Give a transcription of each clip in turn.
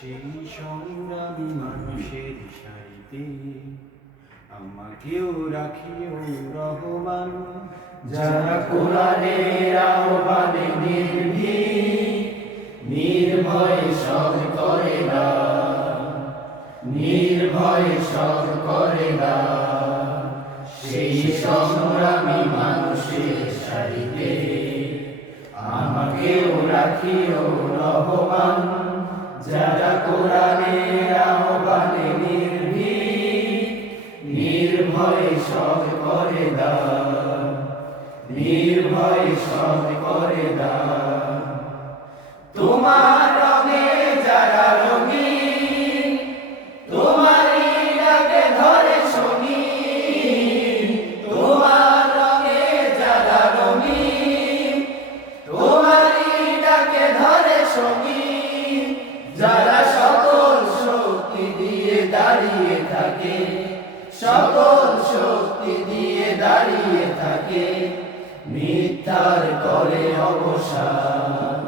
সেই সংগ্রামী মানুষের সারিতে আমাকেও রাখিও রহমান। যারা কোরআনের আহ্বানে নির্ভীক, নির্ভয়ে সব করে না, নির্ভয়ে সব করে না, সেই সংগ্রামী মানুষের সারিতে আমাকেও রাখিও রহমান। যারা কোরআনের আহ্বানে নির্ভীক, নির্ভয়ে সব করে না, নির্ভয়ে সব করে না। তোমার রঙে যারা রঙিন, তোমারই ডাকে ধরে সঙ্গীন। তোমার রঙে যারা রঙিন, তোমারই ডাকে ধরে সঙ্গীন। যারা সকল শক্তি দিয়ে দাঁড়িয়ে থাকে, সকল শক্তি দিয়ে দাঁড়িয়ে থাকে, মিথ্যার করে অবসান,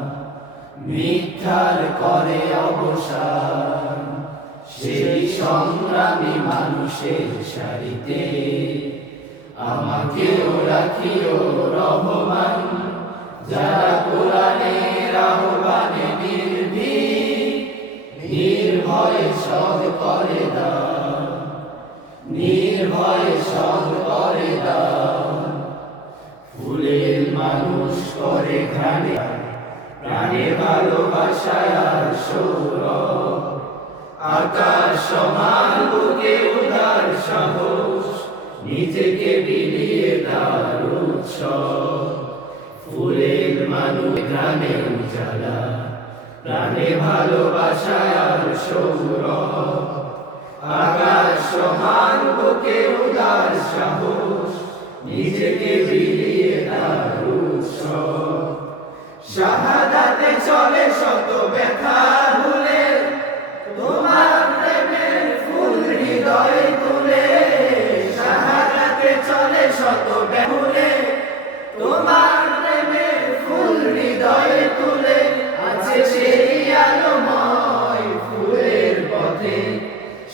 মিথ্যার করে অবসান। সেই সংগ্রামী মানুষের সারিতে আমাকেও রাখিও রহমান। যারা কোরআনের আহ্বানে নির্ভীক, নির্ভয়ে সব করে দান, নির্ভয়ে সব করে দান। ফুলের মানুষ করে ঘ্রাণে, প্রাণে ভালোবাসায় আর সৌরভ। আকাশ সমান বুকে উদার সাহস, নিজেকে বিলিয়ে তার উৎসব। ফুলের মানুষ ঘ্রাণে উজালা, প্রাণে ভালোবাসায় আর সৌরভ। আকাশ সমান বুকে উদার সাহস, নিজেকে বিলিয়ে তার উৎসব। শাহাদাতে চলে শত ব্যথা ভুলে, তোমার প্রেমের ফুল হৃদয়ে তুলে। শাহাদাতে চলে শত ব্যথা, তোমার প্রেমের ফুল হৃদয়ে তুলে। আছে সেই আলোময় ফুলের পথে,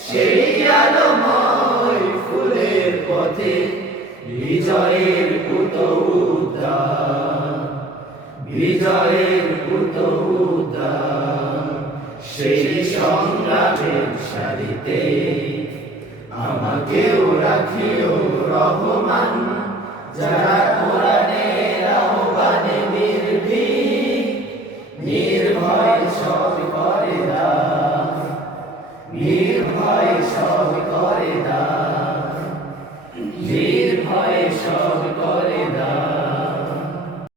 সেই আলোময় ফুলের পথে, বিজয়ের পুত উদ্যান, বিজয়ের পুত উদ্যান। সেই সংগ্রামের সারিতে আমাকেও রাখিও রহমান। যারা কোরআনের আহ্বানে নির্ভীক, নির্ভয় সব করে দান, নির্ভয় সব করে দান।